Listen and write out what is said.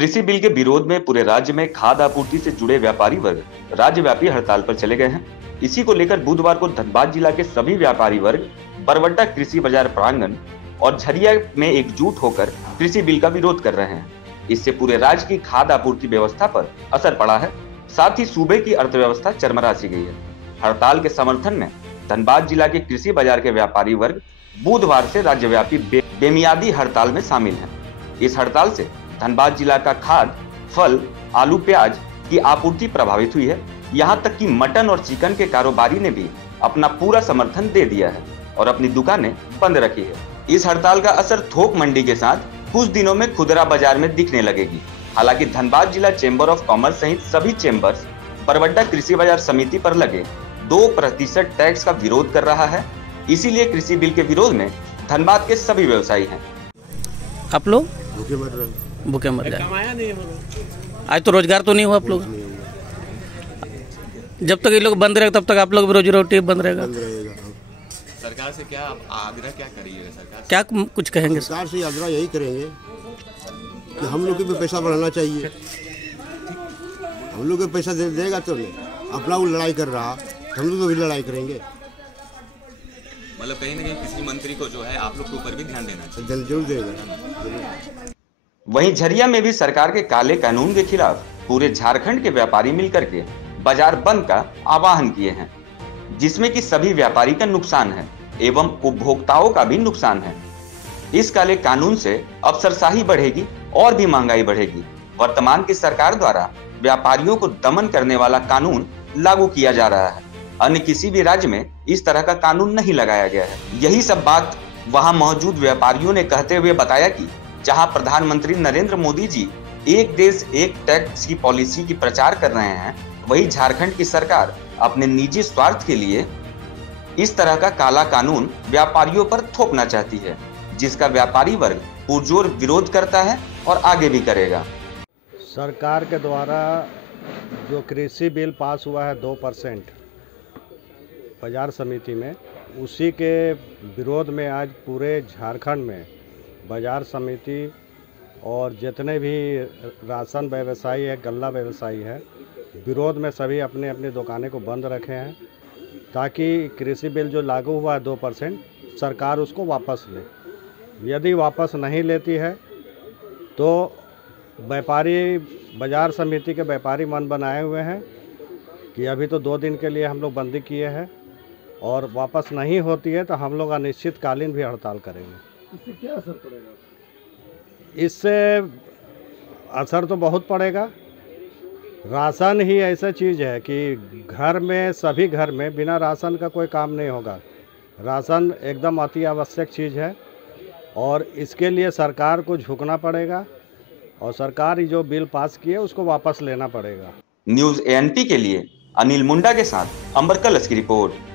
कृषि बिल के विरोध में पूरे राज्य में खाद्य आपूर्ति से जुड़े व्यापारी वर्ग राज्यव्यापी हड़ताल पर चले गए हैं। इसी को लेकर बुधवार को धनबाद जिला के सभी व्यापारी वर्ग बरवड्डा कृषि बाजार प्रांगण और झरिया में एकजुट होकर कृषि बिल का विरोध कर रहे हैं। इससे पूरे राज्य की खाद्य आपूर्ति व्यवस्था पर असर पड़ा है, साथ ही सूबे की अर्थव्यवस्था चरमरा सी गई है। हड़ताल के समर्थन में धनबाद जिला के कृषि बाजार के व्यापारी वर्ग बुधवार से राज्यव्यापी बेमियादी हड़ताल में शामिल हैं। इस हड़ताल से धनबाद जिला का खाद्य, फल, आलू, प्याज की आपूर्ति प्रभावित हुई है। यहां तक कि मटन और चिकन के कारोबारी ने भी अपना पूरा समर्थन दे दिया है और अपनी दुकानें बंद रखी है। इस हड़ताल का असर थोक मंडी के साथ कुछ दिनों में खुदरा बाजार में दिखने लगेगी। हालांकि धनबाद जिला चेंबर ऑफ कॉमर्स सहित सभी चेंबर्स बरवड्डा कृषि बाजार समिति पर लगे 2% टैक्स का विरोध कर रहा है। इसीलिए कृषि बिल के विरोध में धनबाद के सभी व्यवसायी हैं। आप लोग भूखे मर रहे, कमाया नहीं आज तो रोजगार तो नहीं हुआ आप लोग। जब तक ये लोग बंद रहेगा तब तक आप लोग भी रोजी रोटी बंद रहेगा। सरकार से क्या आग्रह क्या करिएगा? सरकार क्या कुछ कहेंगे? सरकार से आग्रह यही करेंगे कि हम लोग भी पैसा बढ़ाना चाहिए। हम लोग को पैसा देगा तो नहीं, अपना वो लड़ाई कर रहा, हम लोग तो भी लड़ाई करेंगे। मतलब कहीं ना कहीं किसी मंत्री को जो है आप लोग के ऊपर भी ध्यान देना चाहिए। जरूर देगा। वहीं झरिया में भी सरकार के काले कानून के खिलाफ पूरे झारखंड के व्यापारी मिलकर के बाजार बंद का आह्वान किए हैं, जिसमें कि सभी व्यापारी का नुकसान है एवं उपभोक्ताओं का भी नुकसान है। इस काले कानून से अफसरशाही बढ़ेगी और भी महंगाई बढ़ेगी। वर्तमान की सरकार द्वारा व्यापारियों को दमन करने वाला कानून लागू किया जा रहा है। अन्य किसी भी राज्य में इस तरह का कानून नहीं लगाया गया है। यही सब बात वहां मौजूद व्यापारियों ने कहते हुए बताया कि जहां प्रधानमंत्री नरेंद्र मोदी जी एक देश एक टैक्स की पॉलिसी की प्रचार कर रहे हैं, वहीं झारखंड की सरकार अपने निजी स्वार्थ के लिए इस तरह का काला कानून व्यापारियों पर थोपना चाहती है, जिसका व्यापारी वर्ग पुरजोर विरोध करता है और आगे भी करेगा। सरकार के द्वारा जो कृषि बिल पास हुआ है 2% बाजार समिति में, उसी के विरोध में आज पूरे झारखंड में बाजार समिति और जितने भी राशन व्यवसायी है, गल्ला व्यवसायी है, विरोध में सभी अपने अपनी दुकानें को बंद रखे हैं, ताकि कृषि बिल जो लागू हुआ है 2% सरकार उसको वापस ले। यदि वापस नहीं लेती है तो व्यापारी बाजार समिति के व्यापारी मन बनाए हुए हैं कि अभी तो 2 दिन के लिए हम लोग बंदी किए हैं, और वापस नहीं होती है तो हम लोग अनिश्चितकालीन भी हड़ताल करेंगे। इससे क्या असर पड़ेगा? इससे असर तो बहुत पड़ेगा। राशन ही ऐसा चीज़ है कि घर में, सभी घर में बिना राशन का कोई काम नहीं होगा। राशन एकदम अति आवश्यक चीज़ है और इसके लिए सरकार को झुकना पड़ेगा और सरकार जो बिल पास किए उसको वापस लेना पड़ेगा। न्यूज़ ANP के लिए अनिल मुंडा के साथ अंबर कलश की रिपोर्ट।